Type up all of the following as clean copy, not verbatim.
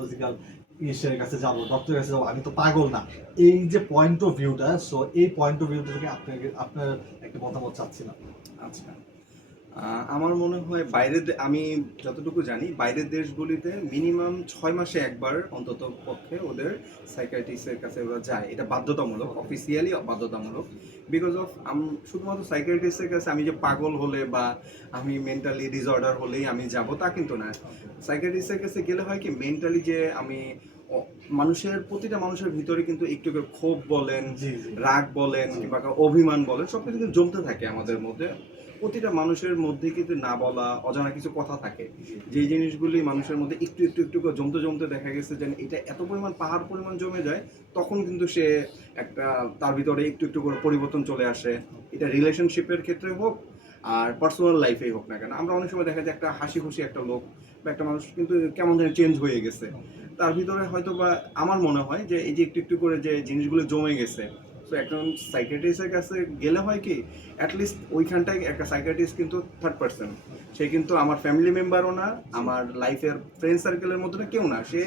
Psychological ইসের কাছে যাব, ডক্টরের কাছে যাব, আমি তো পাগল না। এই যে পয়েন্ট অফ ভিউটা, সো এই পয়েন্ট অফ ভিউটা থেকে আপনার একটা মতামত চাচ্ছিলাম। আচ্ছা, আমার মনে হয় বাইরের আমি যতটুকু জানি বাইরের দেশগুলিতে মিনিমাম 6 মাসে একবার অন্তত পক্ষে ওদের সাইকিয়াট্রিস্টের কাছে ওরা যায়, এটা বাধ্যতামূলক, অফিসিয়ালি বাধ্যতামূলক। বিকজ অফ শুধুমাত্র সাইকিয়াট্রিস্টের কাছে আমি যে পাগল হলে বা আমি মেন্টালি ডিসঅর্ডার হলেই আমি যাব তা কিন্তু না। সাইকিয়াট্রিস্টের কাছে গেলে হয় কি, মেন্টালি যে আমি মানুষের প্রতিটা মানুষের ভিতরে কিন্তু একটু করে ক্ষোভ বলেন, জি জি রাগ বলেন কিংবা অভিমান বলেন, সব কিছু কিন্তু জমতে থাকে আমাদের মধ্যে। প্রতিটা মানুষের মধ্যে কিন্তু না বলা অজানা কিছু কথা থাকে, যে জিনিসগুলি মানুষের মধ্যে একটু একটু একটু করে জমতে জমতে দেখা গেছে যে এটা এত পরিমাণ পাহাড় পরিমাণ জমে যায়, তখন কিন্তু সে একটা তার ভিতরে একটু একটু করে পরিবর্তন চলে আসে। এটা রিলেশনশিপের ক্ষেত্রে হোক আর পার্সোনাল লাইফেই হোক না কেন, আমরা অনেক সময় দেখা যায় একটা হাসি খুশি একটা লোক বা একটা মানুষ কিন্তু কেমন যেন চেঞ্জ হয়ে গেছে, তার ভিতরে হয়তো বা আমার মনে হয় যে এই যে একটু একটু করে যে জিনিসগুলো জমে গেছে। তো একজন সাইকিয়াট্রিস্টের কাছে গেলে হয় কি, অ্যাটলিস্ট ওইখানটায় একটা সাইকিয়াট্রিস্ট কিন্তু থার্ড পার্সন, সে কিন্তু আমার ফ্যামিলি মেম্বারও না, আমার লাইফের ফ্রেন্ড সার্কেলের মধ্যে কেউ না, সে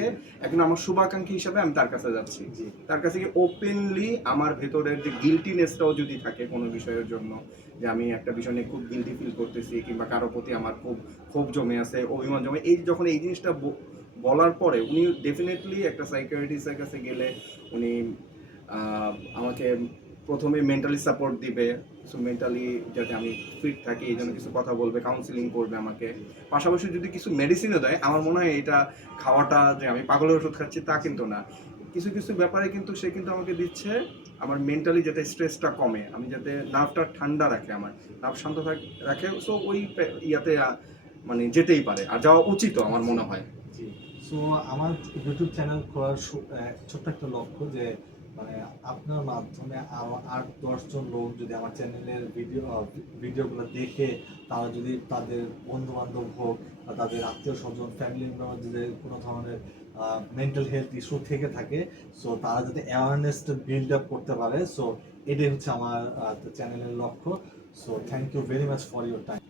এখন আমার শুভাকাঙ্ক্ষী হিসাবে আমি তার কাছে যাচ্ছি। তার কাছে গিয়ে ওপেনলি আমার ভেতরের যে গিল্টিনেসটাও যদি থাকে কোনো বিষয়ের জন্য, যে আমি একটা বিষয় নিয়ে খুব গিল্টি ফিল করতেছি কিংবা কারো প্রতি আমার খুব ক্ষোভ জমে আছে, অভিমান জমে, এই যখন এই জিনিসটা বলার পরে উনি ডেফিনেটলি একটা সাইকিয়াট্রিস্টের কাছে গেলে উনি আমাকে প্রথমে মেন্টালি সাপোর্ট দিবে, সো মেন্টালি যাতে আমি ফিট থাকি এই জন্য কিছু কথা বলবে, কাউন্সিলিং করবে আমাকে। পাশাপাশি যদি কিছু মেডিসিনও দেয়, আমার মনে হয় এটা খাওয়াটা যে আমি পাগলের ওষুধ খাচ্ছি তা কিন্তু না, কিছু কিছু ব্যাপারে কিন্তু সে কিন্তু আমাকে দিচ্ছে আমার মেন্টালি যাতে স্ট্রেসটা কমে, আমি যাতে নার্ভটা ঠান্ডা রাখে, আমার নার্ভ শান্ত রাখে। সো ওই ইয়াতে মানে যেতেই পারে আর যাওয়া উচিত আমার মনে হয়। জি। সো আমার ইউটিউব চ্যানেল খোলার ছোট্ট একটা লক্ষ্য যে মানে আপনার মাধ্যমে আরো 8-10 জন লোক যদি আমার চ্যানেলের ভিডিওগুলো দেখে, তারা যদি তাদের বন্ধু বান্ধব হোক বা তাদের আত্মীয় স্বজন ফ্যামিলি মেম্বার যদি কোনো ধরনের মেন্টাল হেলথ ইস্যু থেকে থাকে, সো তারা যাতে অ্যাওয়ারনেসটা বিল্ড আপ করতে পারে। সো এটাই হচ্ছে আমার চ্যানেলের লক্ষ্য। So thank you very much for your time.